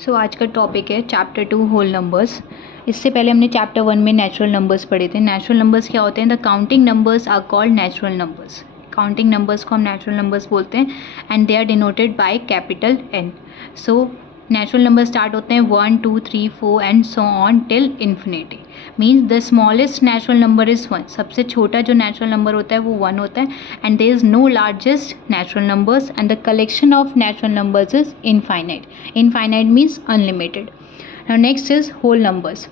सो आज का टॉपिक है चैप्टर 2 होल नंबर्स। इससे पहले हमने चैप्टर 1 में नेचुरल नंबर्स पढ़े थे। नेचुरल नंबर्स क्या होते हैं? The counting numbers are called natural numbers. Counting numbers को हम नेचुरल नंबर्स बोलते हैं and they are denoted by capital n. So natural number start होते हैं 1 2 3 4 and so on till infinity. Means the smallest natural number is 1। सबसे छोटा जो natural number होता है वो 1 होता है and there is no largest natural numbers and the collection of natural numbers is infinite. Infinite means unlimited. Now next is whole numbers.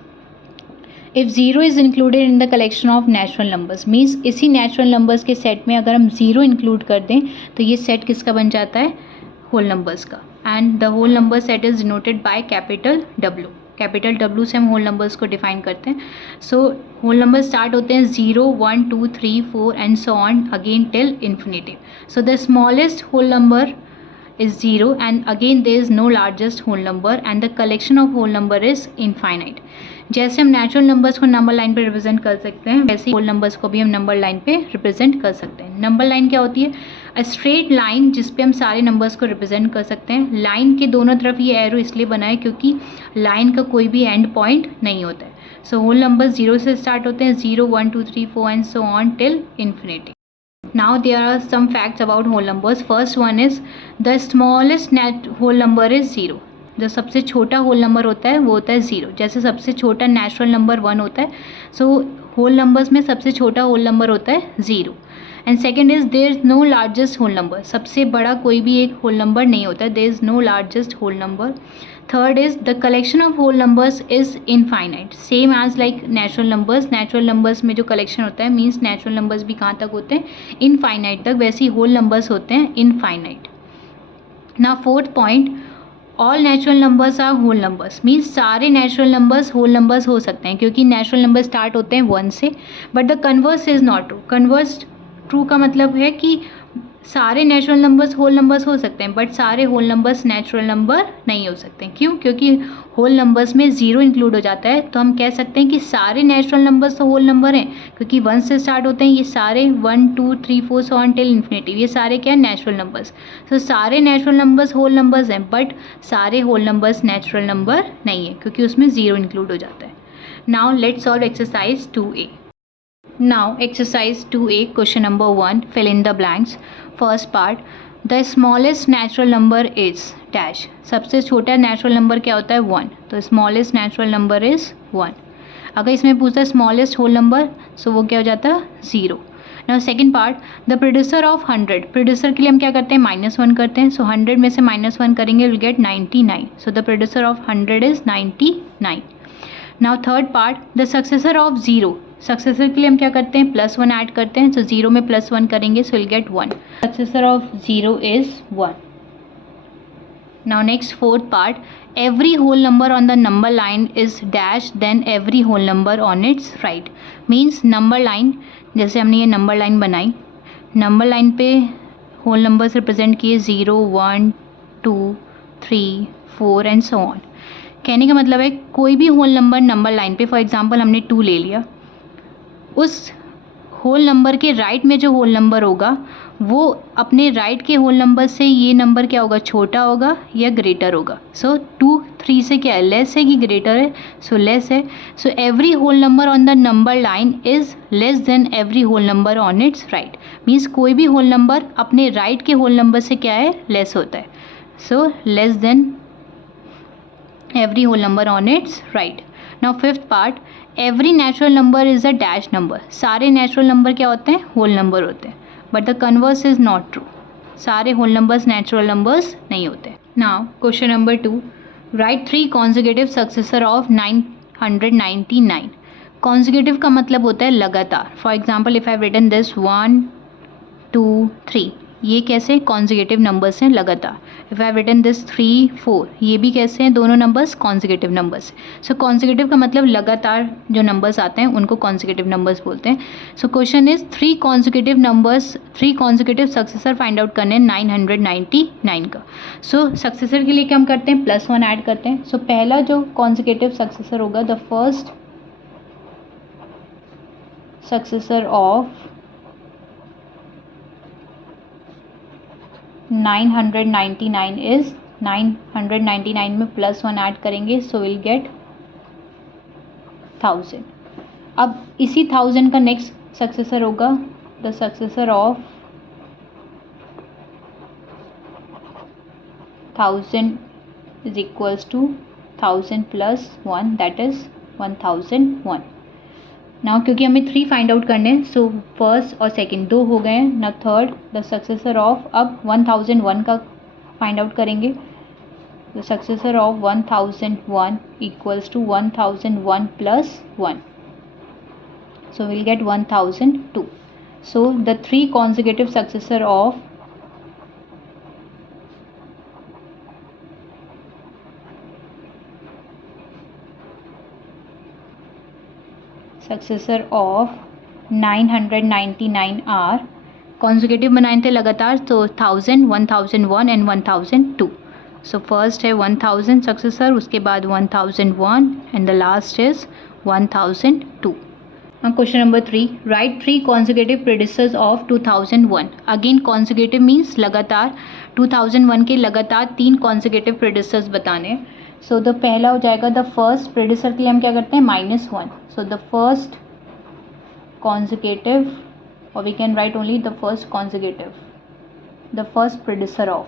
If zero is included in the collection of natural numbers, means इसी natural numbers के set में अगर हम zero include कर दें तो ये set किसका बन जाता है? होल नंबर्स का। And the whole number set is denoted by capital W. Capital W से हम होल नंबर्स को डिफाइन करते हैं। सो होल नंबर स्टार्ट होते हैं 0 1 2 3 4 and so on again till infinity. So the smallest whole number is 0 and again there is no largest whole number and the collection of whole number is infinite। जैसे हम natural numbers को number line पे represent कर सकते हैं वैसे ही whole numbers को भी हम नंबर लाइन पे रिप्रेजेंट कर सकते हैं। नंबर लाइन क्या होती है? अ स्ट्रेट लाइन जिस पे हम सारे नंबर्स को रिप्रेजेंट कर सकते हैं। लाइन के दोनों तरफ ये एरो इसलिए बना है क्योंकि लाइन का कोई भी एंड पॉइंट नहीं होता है। सो होल नंबर 0 से स्टार्ट होते हैं 0 1 2 3 4 and so on till infinity. Now there are some facts about whole numbers. First one is the smallest whole number is 0। जो सबसे छोटा होल नंबर होता है वो होता है 0। जैसे सबसे छोटा नेचुरल नंबर 1 होता है, सो होल नंबर्स में सबसे छोटा होल नंबर होता है 0। And second is there is no largest whole number. सबसे बड़ा कोई भी एक होल नंबर नहीं होता, there is no largest whole number. Third is the collection of whole numbers is infinite, same as like natural numbers. Natural numbers में जो collection होता है मीन्स नेचुरल नंबर्स भी कहाँ तक होते हैं? इनफाइनाइट तक। वैसे ही होल नंबर्स होते हैं इनफाइनाइट। ना fourth point, all natural numbers are whole numbers. Means सारे नेचुरल नंबर्स होल नंबर्स हो सकते हैं क्योंकि नेचुरल नंबर स्टार्ट होते हैं 1 से। But the converse is not true. Converse true का मतलब है कि सारे नेचुरल नंबर्स होल नंबर्स हो सकते हैं बट सारे होल नंबर्स नेचुरल नंबर नहीं हो सकते। क्यों? क्योंकि होल नंबर्स में 0 इंक्लूड हो जाता है। तो हम कह सकते हैं कि सारे नेचुरल नंबर्स तो होल नंबर हैं क्योंकि 1 से स्टार्ट होते हैं। ये सारे 1 2 3 4 सो ऑन टिल इन्फिनिटी, ये सारे क्या है? Natural numbers. तो सारे नेचुरल नंबर्स होल नंबर्स हैं बट सारे होल नंबर्स नेचुरल नंबर नहीं है क्योंकि उसमें 0 इंक्लूड हो जाता है। Now let's solve exercise 2A। Now exercise 2A question number 1, fill in the blanks। First part, the smallest natural number is dash। सबसे छोटा नेचुरल नंबर क्या होता है? 1। तो स्मॉलेस्ट नेचुरल नंबर इज 1। अगर इसमें पूछता है स्मॉलेस्ट होल नंबर सो वो क्या हो जाता है? 0। Now second part, the producer of 100। Producer के लिए हम क्या करते हैं? -1 करते हैं। सो 100 में से -1 करेंगे will gate 99। So the producer of 100 is 99। Now third part, the successor of 0। Successor के लिए हम क्या करते हैं? +1 ऐड करते हैं। सो 0 में +1 करेंगे so will get 1। Successor of 0 is 1। Now next fourth part, every whole number on the number line is dash then every whole number on its right. Means number line, जैसे हमने ये नंबर लाइन बनाई, number line पे whole numbers represent किए 0 1 2 3 4 and so on. कहने का मतलब है कोई भी होल नंबर नंबर लाइन पे, फॉर एग्जांपल हमने 2 ले लिया, उस होल नंबर के राइट में जो होल नंबर होगा वो अपने राइट के होल नंबर से ये नंबर क्या होगा? छोटा होगा या ग्रेटर होगा। सो 2 3 से क्या है? लेस है कि ग्रेटर है? सो लेस है। So every whole number on the number line is less than every whole number on its right. Means कोई भी होल नंबर अपने राइट के होल नंबर से क्या है? लेस होता है। So less than every whole number on its right। now fifth part, every natural number is a dash number। सारे natural number क्या होते हैं? whole number होते हैं। but the converse is not true। सारे whole numbers natural numbers नहीं होते। now question number 2, write 3 consecutive successor of 999। consecutive का मतलब होता है लगातार। for example if I have written this 1 2 3, ये कैसे? कॉन्जिगेटिव नंबर्स हैं लगातार। If I have written this 3 4, ये भी कैसे हैं? दोनों नंबर्स कॉन्जिगेटिव नंबर्स। सो कॉन्जिगेटिव का मतलब लगातार जो नंबर्स आते हैं उनको कॉन्जिगेटिव नंबर्स बोलते हैं। So question is 3 कॉन्जिगेटिव numbers, 3 कॉन्जिगेटिव successor find out करने 999 का। सो सक्सेसर के लिए क्या हम करते हैं? +1 ऐड करते हैं। सो पहला जो कॉन्जिगेटिव सक्सेसर होगा, the first successor of 999 is 999 में +1 ऐड करेंगे, सो विल गेट 1000. अब इसी 1000 का नेक्स्ट सक्सेसर होगा the successor of 1000 is equals to 1000 + 1 that is 1001. Now क्योंकि हमें 3 फाइंड आउट करने हैं, सो फर्स्ट और सेकंड 2 हो गए हैं. ना थर्ड द सक्सेसर ऑफ, अब 1001 का फाइंड आउट करेंगे. The successor of 1001 equals to 1001 + 1, so we'll get 1002. So the 3 consecutive successor of successor of 999 are consecutive बनाए थे लगातार, तो 1000, 1001 एंड 1002. सो फर्स्ट है 1000 सक्सेसर, उसके बाद 1001 and the last is 1002. Question number 3, right 3 consecutive predecessors of 2001. Again consecutive means लगातार, 2001 के लगातार 3 कॉन्जिक्यूटिव प्रेडिसेसर्स बताने. सो द पहला हो जाएगा द फर्स्ट प्रेडिसर के लिए हम क्या करते हैं -1. सो द फर्स्ट कॉन्जिक्यूटिव, और we can write only the first consecutive, the first predecessor of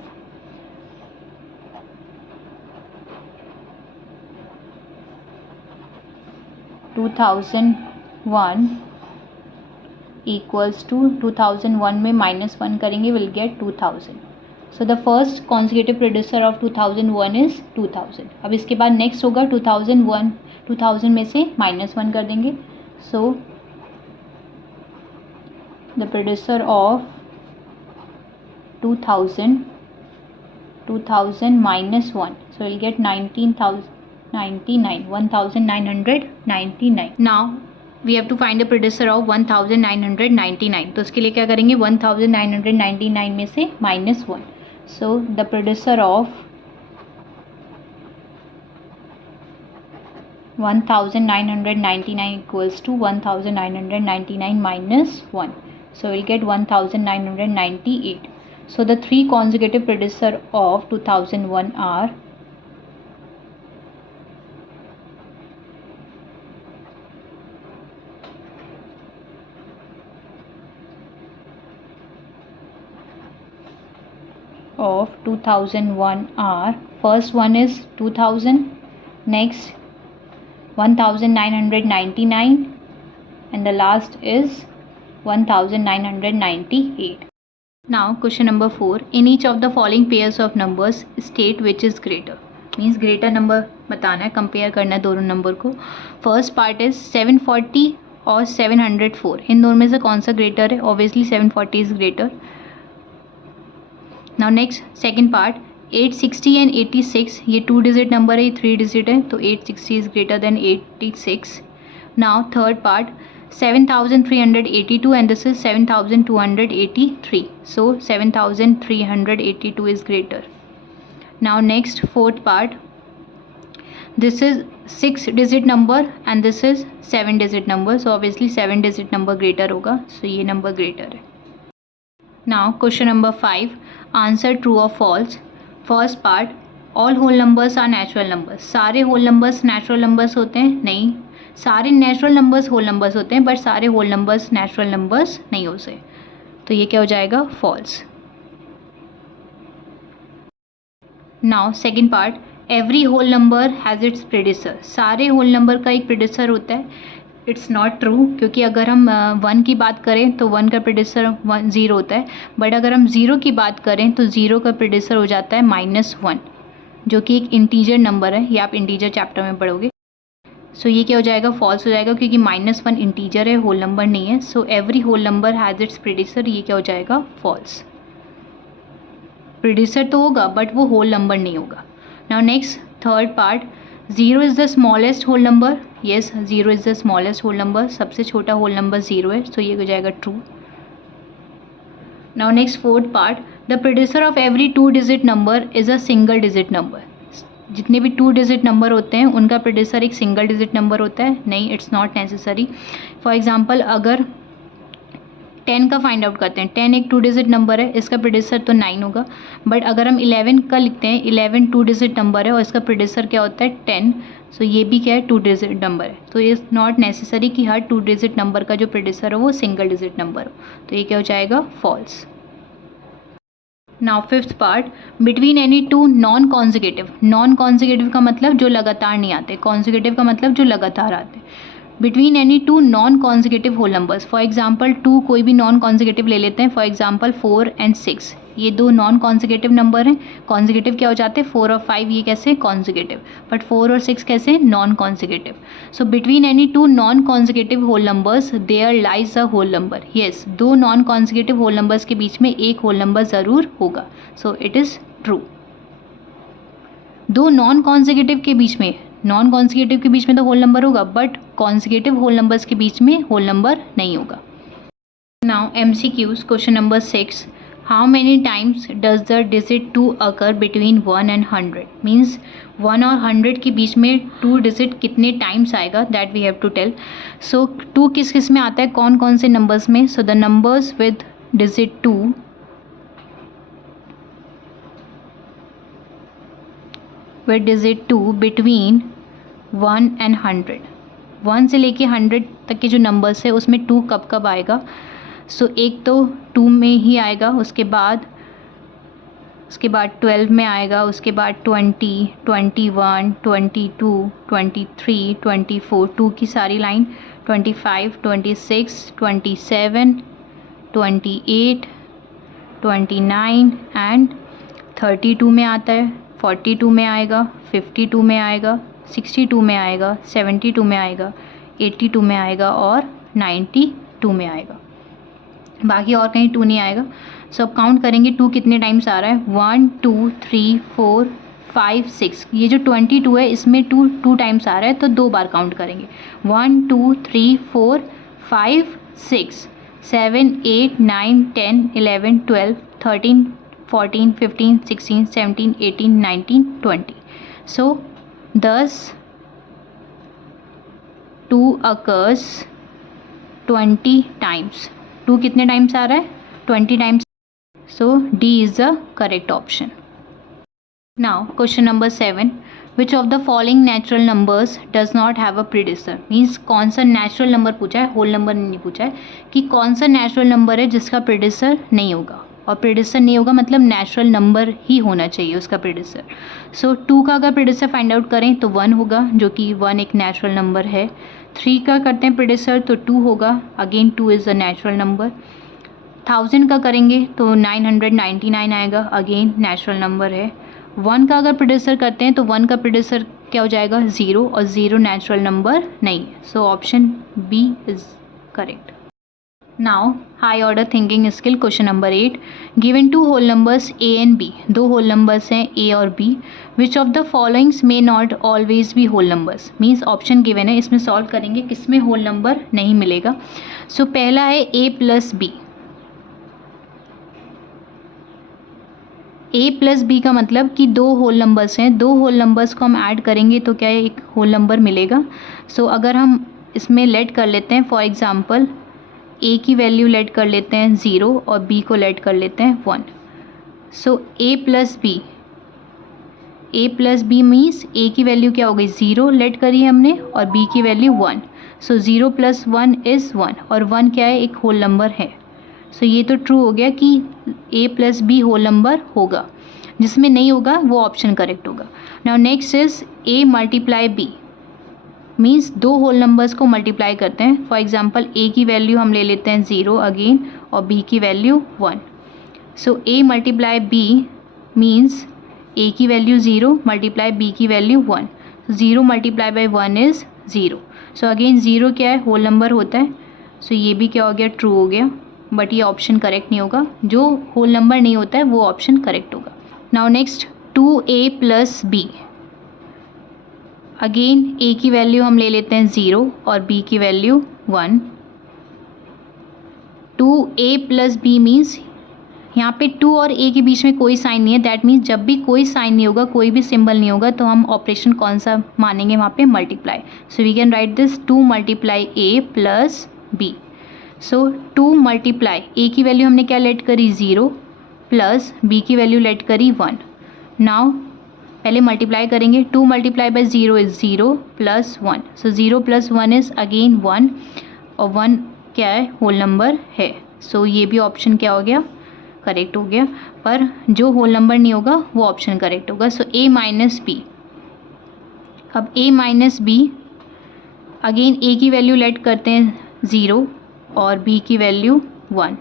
2001 equals to 2001 में -1 करेंगे, will get 2000. So the first consecutive predecessor of 2001 is 2000. अब इसके बाद नेक्स्ट होगा 2000 में से -1 कर देंगे. सो द प्रेडिसर of 2000 -1, so we'll get 1999. Now we have to find the predecessor of 1999. तो उसके लिए क्या करेंगे, 1999 में से -1. So the predecessor of 1999 equals to 1999 -1. So we'll get 1998. So the 3 consecutive predecessor of 2001 are of 2001 are, first one is 2000, next 1999, and the last is 1998. Now question number 4, in each of the following pairs of numbers state which is greater. Means greater number बताना है, compare करना है दोनों number को. First part is 740 और 704. इन दोनों में से कौन सा ग्रेटर है? Obviously 740 is greater. Now next second part 860 and 86. ये 2 डिजिट नंबर है, ये 3 डिजिट है, तो 860 is greater than 86. Now third part 7382 and this is 7283. So 7382 is greater. Now next fourth part, this is 6 digit number and this is 7 digit number. So obviously 7 digit number greater होगा. So ये number greater है. Now question number 5, answer true or false. First part, all whole numbers are natural numbers. सारे whole numbers natural numbers होते हैं? नहीं. सारे natural numbers whole numbers होते हैं, बट सारे होल नंबर्स नेचुरल नंबर्स नहीं होते. तो ये क्या हो जाएगा? False. Now second part, every whole number has its predecessor. सारे होल नंबर का एक प्रेडिसर होता है. इट्स नॉट ट्रू, क्योंकि अगर हम 1 की बात करें तो 1 का प्रेडिसर 0 होता है, बट अगर हम 0 की बात करें तो 0 का प्रेडिसर हो जाता है -1, जो कि एक इंटीजर नंबर है. ये आप इंटीजर चैप्टर में पढ़ोगे. सो ये क्या हो जाएगा? फॉल्स हो जाएगा, क्योंकि -1 इंटीजर है, होल नंबर नहीं है. So every whole number has its predecessor. ये क्या हो जाएगा? फॉल्स. प्रेडिसर तो होगा बट वो होल नंबर नहीं होगा. Now next third part, 0 is the smallest whole number. Yes, 0 is the smallest whole number. सबसे छोटा होल नंबर 0 है. सो ये हो जाएगा true. Now next fourth part, the प्रेडिसर of every 2 digit number is a single digit number. जितने भी 2 digit number होते हैं उनका प्रेडिसर एक सिंगल डिजिट नंबर होता है. नहीं, it's not necessary. For example अगर 10 का फाइंड आउट करते हैं। 10 एक 2 डिजिट नंबर है, इसका प्रेडिसर तो 9 होगा। बट अगर हम 11 का लिखते हैं, 11 2 डिजिट नंबर है और इसका प्रेडिसर क्या होता है 10, सो ये भी क्या है 2 डिजिट नंबर है। तो इज़ नॉट नेसेसरी कि हर 2 डिजिट नंबर का जो प्रेडिसर हो वो सिंगल डिजिट नंबर हो, तो ये क्या हो जाएगा false. Now fifth part, between any two non consecutive. Non consecutive का मतलब जो लगातार नहीं आते, कॉन्जिक्यूटिव का मतलब जो लगातार आते। Between any two non consecutive whole numbers, for example 2 कोई भी नॉन कॉन्जिक्यूटिव ले लेते हैं, फॉर एग्जाम्पल 4 एंड 6, ये 2 नॉन कॉन्जिक्यूटिव नंबर हैं। कॉन्जिक्यूटिव क्या हो जाते हैं 4 और 5, ये कैसे कॉन्जिक्यूटिव, बट 4 और 6 कैसे non consecutive. So between any two non consecutive whole numbers there lies a whole number. Yes, 2 non consecutive whole numbers के बीच में एक होल नंबर ज़रूर होगा, so it is true. 2 non consecutive के बीच में, नॉन कॉन्जिक्यूटिव के बीच में तो होल नंबर होगा, बट कॉन्जिक्यूटिव होल नंबर्स के बीच में होल नंबर नहीं होगा। Now MCQs, question number 6, how many times does the digit 2 occur between 1 and 100। Means 1 और 100 के बीच में 2 डिजिट कितने टाइम्स आएगा, that we have to tell. So 2 किस किस में आता है, कौन कौन से नंबर्स में। So the numbers with digit 2 with digit 2 between 1 and 100, 1 से लेके 100 तक के जो नंबर्स है उसमें 2 कब कब आएगा। सो एक तो 2 में ही आएगा, उसके बाद 12 में आएगा, उसके बाद 20, 21, 22, 23, 24, 2 की सारी लाइन, 25, 26, 27, 28, 29 एंड 32 में आता है, 42 में आएगा, 52 में आएगा, 62 में आएगा, 72 में आएगा, 82 में आएगा और 92 में आएगा। बाकी और कहीं 2 नहीं आएगा। सो अब काउंट करेंगे 2 कितने टाइम्स आ रहा है, 1 2 3 4 5 6। ये जो 22 है इसमें 2 टाइम्स आ रहा है, तो 2 बार काउंट करेंगे। 1 2 3 4 5 6 7 8 9 10 11 12 13 14 15 16 17 18 19 20। सो thus 2 occurs 20 times। 2 कितने टाइम्स आ रहा है 20 times. So D is the correct option. Now question number 7, which of the following natural numbers does not have a predecessor. Means कौन सा नेचुरल नंबर पूछा है, होल नंबर नहीं पूछा है, कि कौन सा नेचुरल नंबर है जिसका प्रीडिसर नहीं होगा। और प्रेडिसर नहीं होगा मतलब नेचुरल नंबर ही होना चाहिए उसका प्रेडिसर। सो 2 का अगर प्रेडिसर फाइंड आउट करें तो 1 होगा, जो कि 1 एक नेचुरल नंबर है। 3 का करते हैं प्रेडिसर तो 2 होगा, again 2 is a natural number. 1000 का करेंगे तो 999 आएगा, अगेन नेचुरल नंबर है। 1 का अगर प्रेडिसर करते हैं तो 1 का प्रेडिसर क्या हो जाएगा 0, और 0 नेचुरल नंबर नहीं है। So option b is correct. Now high order thinking skill, question number 8, given 2 whole numbers a and b. 2 whole numbers हैं ए और b. Which of the followings may not always be whole numbers. Means option given है, इसमें solve करेंगे किसमें whole number नहीं मिलेगा। सो पहला है ए प्लस बी। ए प्लस बी का मतलब कि 2 होल नंबर्स हैं, 2 होल नंबर्स को हम ऐड करेंगे तो क्या एक होल नंबर मिलेगा। सो अगर हम इसमें लेट कर लेते हैं, फॉर एग्जांपल ए की वैल्यू लेट कर लेते हैं 0 और बी को लेट कर लेते हैं 1। सो ए प्लस बी मीन्स ए की वैल्यू क्या हो गई 0 लेट करी है हमने, और बी की वैल्यू 1। सो 0 + 1 इज़ 1, और 1 क्या है एक होल नंबर है। सो ये तो ट्रू हो गया कि a plus b whole number होगा। जिसमें नहीं होगा वो ऑप्शन करेक्ट होगा। Now next is a multiply b. Means 2 whole numbers को मल्टीप्लाई करते हैं। फॉर एग्जांपल ए की वैल्यू हम ले लेते हैं 0 अगेन, और बी की वैल्यू 1। सो ए मल्टीप्लाई बी मीन्स ए की वैल्यू 0 मल्टीप्लाई बी की value 1। 0 multiply by 1 is 0। So again 0 क्या है होल नंबर होता है। सो ये भी क्या हो गया ट्रू हो गया, बट ये ऑप्शन करेक्ट नहीं होगा। जो होल नंबर नहीं होता है वो ऑप्शन करेक्ट होगा। Now next 2a plus B. Again A की वैल्यू हम ले लेते हैं 0 और बी की value 1। 2a plus B means यहाँ पे 2 और a के बीच में कोई साइन नहीं है। दैट मीन्स जब भी कोई साइन नहीं होगा, कोई भी सिंबल नहीं होगा, तो हम ऑपरेशन कौन सा मानेंगे वहाँ पे multiply. So we can write this 2 × a plus b। So 2 multiply A की वैल्यू हमने क्या लेट करी 0 प्लस बी की वैल्यू लेट करी 1। नाउ पहले मल्टीप्लाई करेंगे, 2 multiply by 0 is 0 plus 1, so 0 plus 1 is again 1 और 1 क्या है होल नंबर है। सो ये भी ऑप्शन क्या हो गया करेक्ट हो गया, पर जो होल नंबर नहीं होगा वो ऑप्शन करेक्ट होगा। सो ए माइनस बी, अब ए माइनस बी अगेन ए की वैल्यू लेट करते हैं 0 और बी की वैल्यू 1।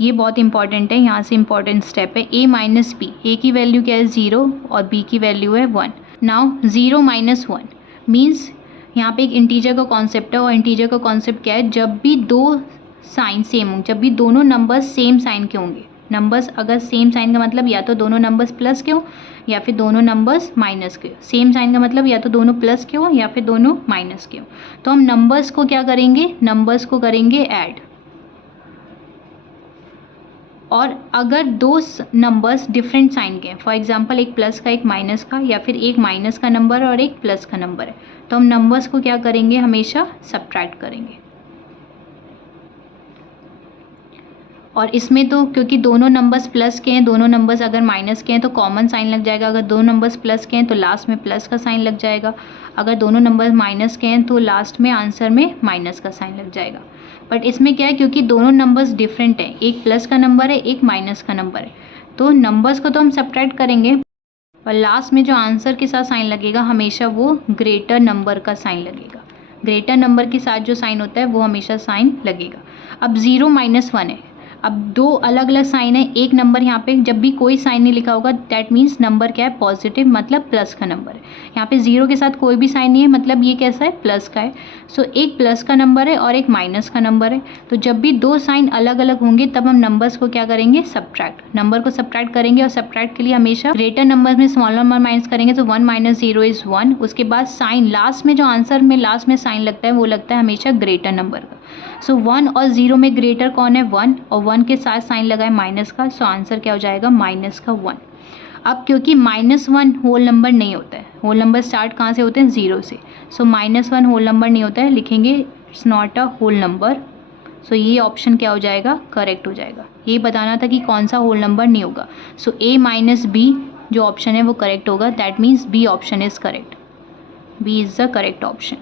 ये बहुत इंपॉर्टेंट है, यहाँ से इंपॉर्टेंट स्टेप है। ए माइनस बी, ए की वैल्यू क्या है 0 और बी की वैल्यू है 1। नाउ 0 माइनस 1 मीन्स यहाँ पे एक इंटीजर का कॉन्सेप्ट है, और इंटीजर का कॉन्सेप्ट क्या है, जब भी दो साइन सेम होंगे, जब भी दोनों नंबर्स सेम साइन के होंगे, नंबर्स अगर सेम साइन का मतलब या तो दोनों नंबर्स प्लस के हो या फिर दोनों नंबर्स माइनस के हो। सेम साइन का मतलब या तो दोनों प्लस के हो या फिर दोनों माइनस के हो। तो हम नंबर्स को क्या करेंगे, नंबर्स को करेंगे ऐड, और अगर दो नंबर्स डिफरेंट साइन के हैं, फॉर एग्जांपल एक प्लस का एक माइनस का, या फिर एक माइनस का नंबर और एक प्लस का नंबर है, तो हम नंबर्स को क्या करेंगे हमेशा सब्ट्रैक्ट करेंगे। और इसमें तो क्योंकि दोनों नंबर्स प्लस के हैं, दोनों नंबर्स अगर माइनस के हैं तो कॉमन साइन लग जाएगा, अगर दो नंबर्स प्लस के हैं तो लास्ट में प्लस का साइन लग जाएगा, अगर दोनों नंबर्स माइनस के हैं तो लास्ट में आंसर में माइनस का साइन लग जाएगा। बट इसमें क्या है, क्योंकि दोनों नंबर्स डिफरेंट हैं, एक प्लस का नंबर है एक माइनस का नंबर है, तो नंबर्स को तो हम सब्ट्रैक्ट करेंगे और लास्ट में जो आंसर के साथ साइन लगेगा हमेशा वो ग्रेटर नंबर का साइन लगेगा। ग्रेटर नंबर के साथ जो साइन होता है वो हमेशा साइन लगेगा। अब 0 माइनस 1 है, अब दो अलग अलग साइन है, एक नंबर यहाँ पे जब भी कोई साइन नहीं लिखा होगा दैट मीन्स नंबर क्या है पॉजिटिव, मतलब प्लस का नंबर है। यहाँ पे 0 के साथ कोई भी साइन नहीं है, मतलब ये कैसा है प्लस का है। सो एक प्लस का नंबर है और एक माइनस का नंबर है, तो जब भी दो साइन अलग अलग होंगे तब हम नंबर्स को क्या करेंगे सब्ट्रैक्ट, नंबर को सब्ट्रैक्ट करेंगे। और सब्ट्रैक्ट के लिए हमेशा ग्रेटर नंबर में स्मॉल नंबर माइनस करेंगे, तो 1 माइनस 0 इज़ 1। उसके बाद साइन लास्ट में जो आंसर में लास्ट में साइन लगता है वो लगता है हमेशा ग्रेटर नंबर का। सो 1 और 0 में ग्रेटर कौन है 1, और 1 के साथ साइन लगा है माइनस का, सो आंसर क्या हो जाएगा माइनस का 1। अब क्योंकि -1 होल नंबर नहीं होता है, होल नंबर स्टार्ट कहाँ से होते हैं 0 से, सो -1 होल नंबर नहीं होता है, लिखेंगे it's not a whole number. So ये ऑप्शन क्या हो जाएगा करेक्ट हो जाएगा। ये बताना था कि कौन सा होल नंबर नहीं होगा। सो A माइनस बी जो ऑप्शन है वो करेक्ट होगा, that means b option is correct, b is the correct option.